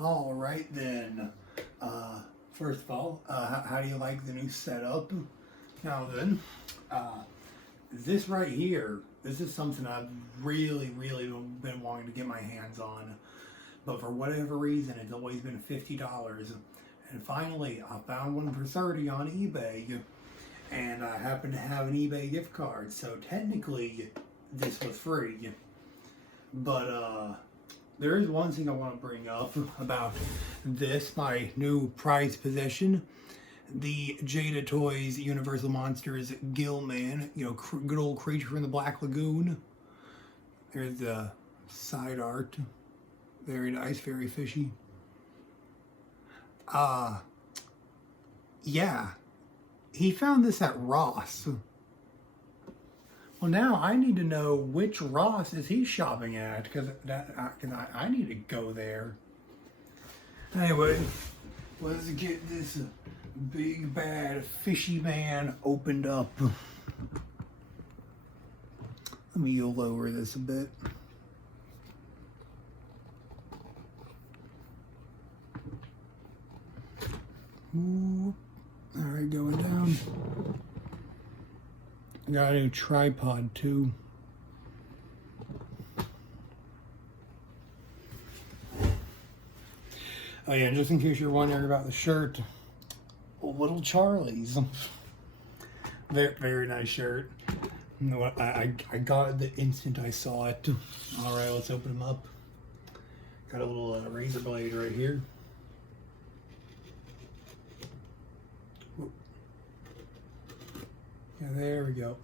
All right then. First of all, how do you like the new setup? Now then, this right here, this is something I've really been wanting to get my hands on, but for whatever reason, it's always been $50. And finally, I found one for 30 on eBay, and I happen to have an eBay gift card, so technically, this was free. But there is one thing I want to bring up about this, my new prized possession. The Jada Toys Universal Monsters Gillman, you know, good old creature from the Black Lagoon. There's the side art. Very nice, very fishy. Yeah. He found this at Ross. Well, now I need to know which Ross is he shopping at, because I need to go there. Anyway, let's get this big bad fishy man opened up. Let me lower this a bit. Ooh. All right, going down. I got a new tripod too. Oh yeah, just in case you're wondering about the shirt, Little Charlie's. Very nice shirt. I got it the instant I saw it. All right, let's open them up. Got a little razor blade right here. Yeah, there we go.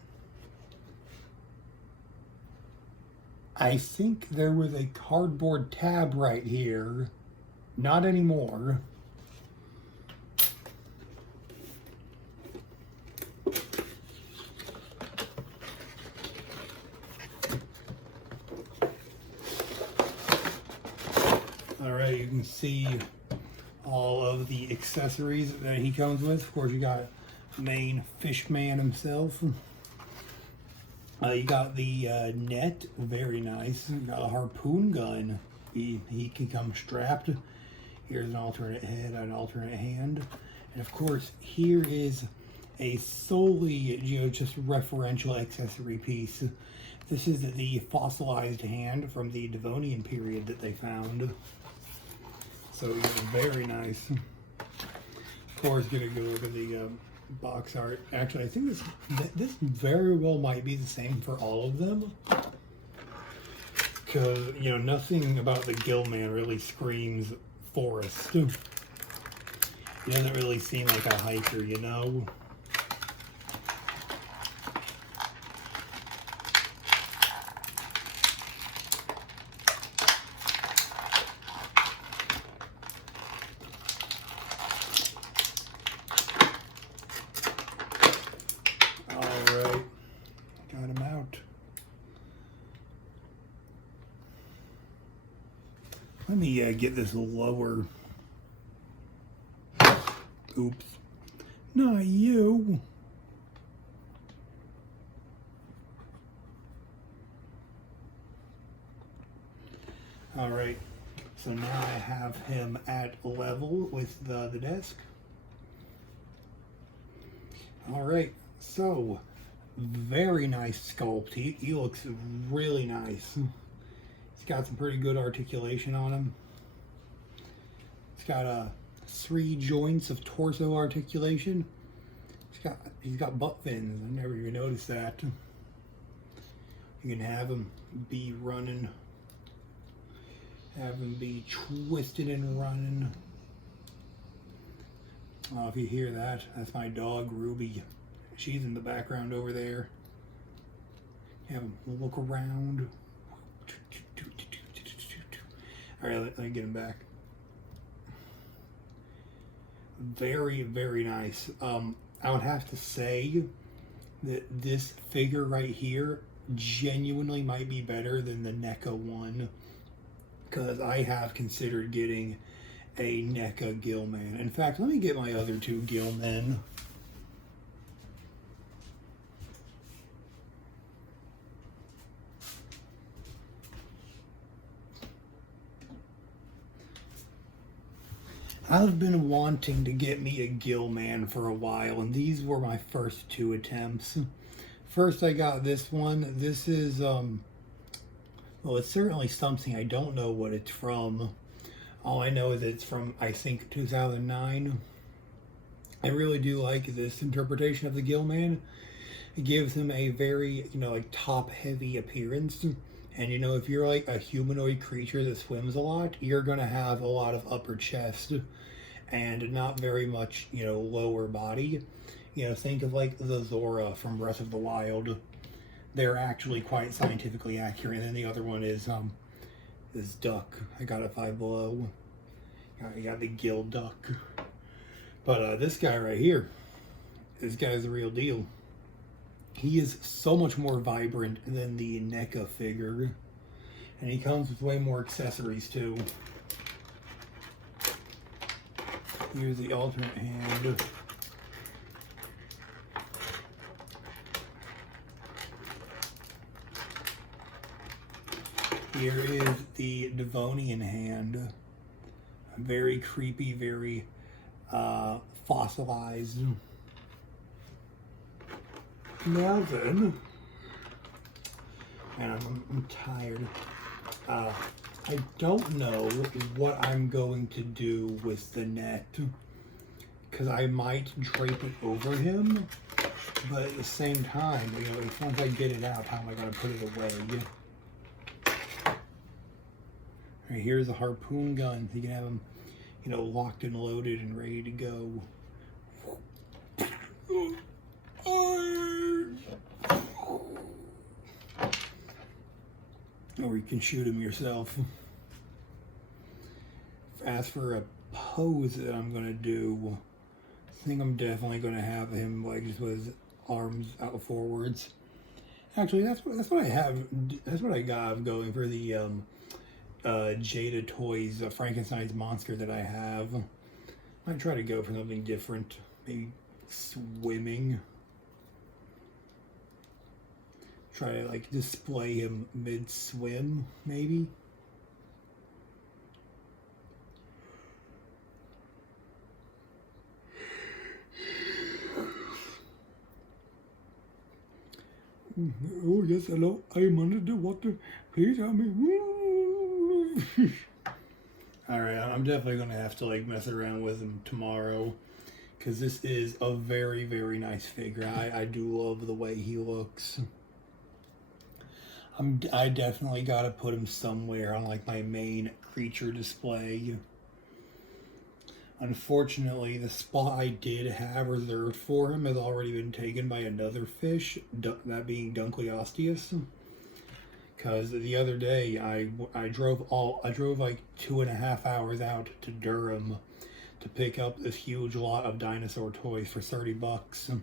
I think there was a cardboard tab right here. Not anymore. Alright, you can see all of the accessories that he comes with. Of course, you got main fish man himself. You got the net, very nice. You got a harpoon gun. He can come strapped. Here's an alternate head, an alternate hand, and of course here is a solely, you know, just referential accessory piece. This is the fossilized hand from the Devonian period that they found. So very nice. Of course, gonna go over the box art. Actually, I think this very well might be the same for all of them, because you know nothing about the Gillman really screams forest. He doesn't really seem like a hiker, you know. Alright, got him out. Let me get this lower. Oops. Not you. Alright, so now I have him at level with the desk. Alright, so very nice sculpt. He looks really nice. He's got some pretty good articulation on him. He's got 3 joints of torso articulation. He's got butt fins. I never even noticed that. You can have him be running. Have him be twisted and running. Oh, if you hear that, that's my dog Ruby. She's in the background over there. Have him look around. Alright, let me get him back. Very nice. I would have to say that this figure right here genuinely might be better than the NECA one, because I have considered getting a NECA Gillman. In fact, let me get my other 2 Gillmen. I've been wanting to get me a gill man for a while, and these were my first two attempts. First, I got this one. This is, well, it's certainly something. I don't know what it's from. All I know is it's from, I think, 2009. I really do like this interpretation of the gill man. It gives him a very, like top-heavy appearance. And, if you're like a humanoid creature that swims a lot, you're going to have a lot of upper chest and not very much, lower body. Think of like the Zora from Breath of the Wild. They're actually quite scientifically accurate. And the other one is duck. I got a Five Below. I got the gill duck. But this guy right here, this guy's the real deal. He is so much more vibrant than the NECA figure. And he comes with way more accessories too. Here's the alternate hand. Here is the Devonian hand. Very creepy, very fossilized. Now then, and I'm tired. I don't know what I'm going to do with the net, because I might drape it over him, but at the same time, once I get it out, how am I going to put it away? Right, here's a harpoon gun. You can have them, locked and loaded and ready to go. Or you can shoot him yourself. As for a pose that I'm gonna do, I think I'm definitely gonna have him like just with his arms out forwards. Actually, that's what I have. That's what I got going for the Jada Toys Frankenstein's monster that I have. I might try to go for something different, maybe swimming. Try to like display him mid-swim, maybe. Oh yes, hello. I'm under the water. Please help me. All right, I'm definitely gonna have to like mess around with him tomorrow, because this is a very, very nice figure. I do love the way he looks. I definitely gotta put him somewhere on like my main creature display. Unfortunately, the spot I did have reserved for him has already been taken by another fish, that being Dunkleosteus. Because the other day I drove like 2.5 hours out to Durham to pick up this huge lot of dinosaur toys for $30.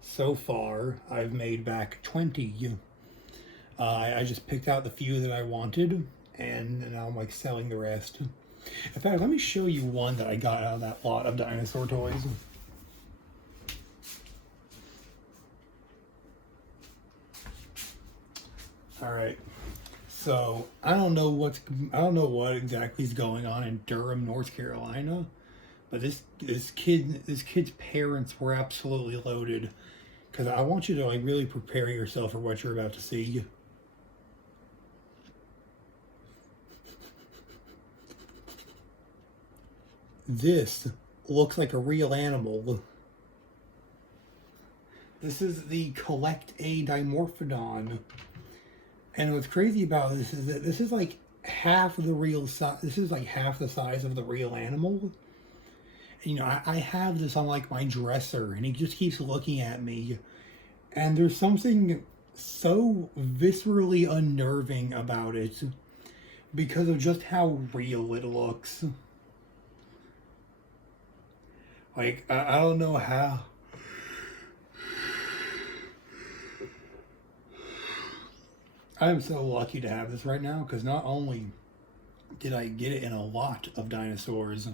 So far, I've made back 20. I just picked out the few that I wanted, and now I'm like selling the rest. In fact, let me show you one that I got out of that lot of dinosaur toys. All right, so I don't know what exactly is going on in Durham, North Carolina, but this kid's parents were absolutely loaded, because I want you to like really prepare yourself for what you're about to see. This looks like a real animal. This is the Collect A Dimorphodon. And what's crazy about this is that this is like half the real size. This is like half the size of the real animal. And, I have this on like my dresser, and he just keeps looking at me. And there's something so viscerally unnerving about it because of just how real it looks. Like, I don't know how. I am so lucky to have this right now, because not only did I get it in a lot of dinosaurs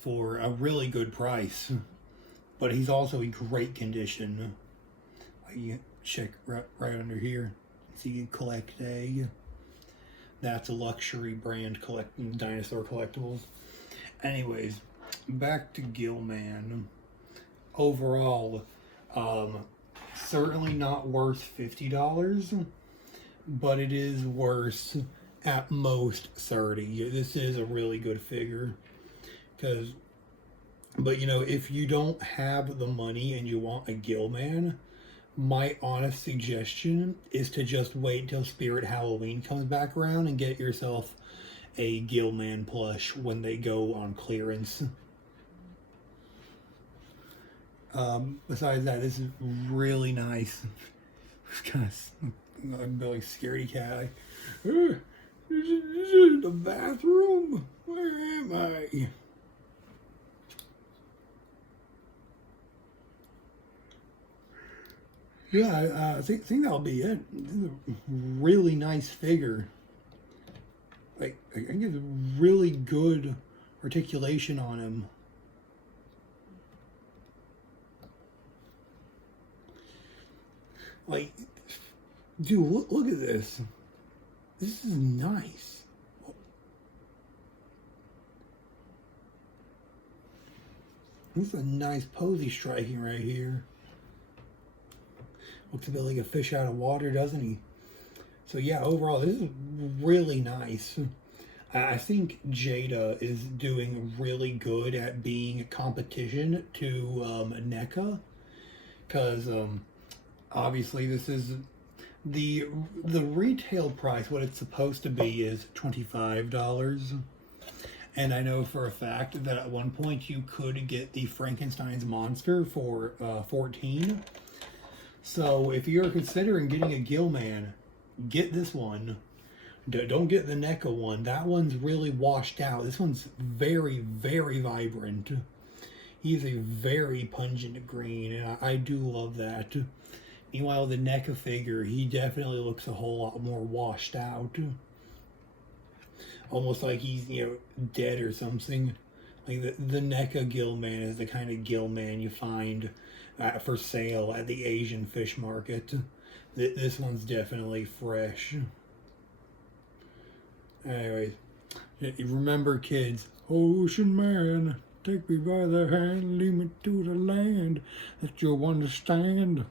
for a really good price, but he's also in great condition. You check right under here. So you can Collect A. That's a luxury brand dinosaur collectibles. Anyways, back to Gilman. Overall, certainly not worth $50, but it is worth at most $30. This is a really good figure. But you know, if you don't have the money and you want a Gilman, my honest suggestion is to just wait until Spirit Halloween comes back around and get yourself a Gilman plush when they go on clearance. Besides that, this is really nice. It's kind of like Billy Scaredy Cat. This is the bathroom. Where am I? Yeah, I think that'll be it. This is a really nice figure. Like, I get a really good articulation on him. Like, dude, look at this. This is nice. This is a nice pose he's striking right here. Looks a bit like a fish out of water, doesn't he? So yeah, overall, this is really nice. I think Jada is doing really good at being a competition to NECA, because obviously this is the retail price. What it's supposed to be is $25, and I know for a fact that at one point you could get the Frankenstein's monster for $14. So if you're considering getting a Gilman, get this one. Don't get the NECA one. That one's really washed out. This one's very, very vibrant. He's a very pungent green, and I do love that. Meanwhile, the NECA figure, he definitely looks a whole lot more washed out. Almost like he's, you know, dead or something. Like the NECA Gilman is the kind of Gilman you find for sale at the Asian fish market. This one's definitely fresh. Anyways, remember, kids, ocean man, take me by the hand, lead me to the land that you'll understand.